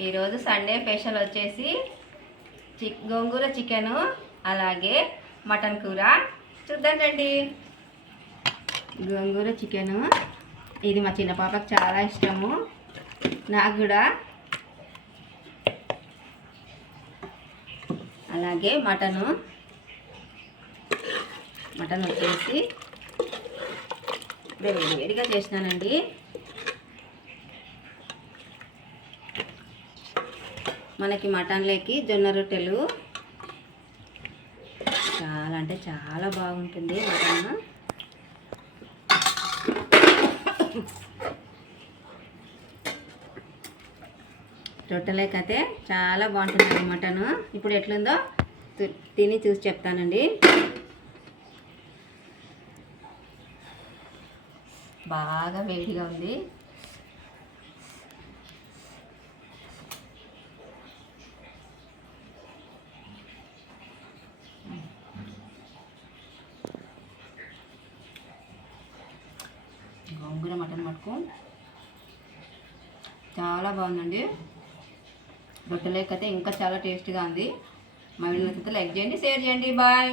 ఈరోజు Sunday special వచ్చేసి గోంగూర chicken అలాగే మటన్ కూర. చూద్దాం రండి. గోంగూర చికెను ఇది మా చిన్న పాపకు చాలా ఇష్టము, నాకు కూడా. అలాగే మటన్ వచ్చేసి ఇప్పుడే వేడిగా చేసినానండి. మనకి మటన్లోకి జొన్న రొట్టెలు చాలా అంటే చాలా బాగుంటుంది. మటన్ రొట్టెలకైతే చాలా బాగుంటుంది మటన్. ఇప్పుడు ఎట్లుందో తిని చూసి చెప్తానండి. బాగా వేడిగా ఉంది. గోంగూర మటన్ మటుకు చాలా బాగుందండి. రొట్టెలకైతే ఇంకా చాలా టేస్ట్గా ఉంది. మా వీడియో నచ్చితే లైక్ చేయండి, షేర్ చేయండి. బాయ్.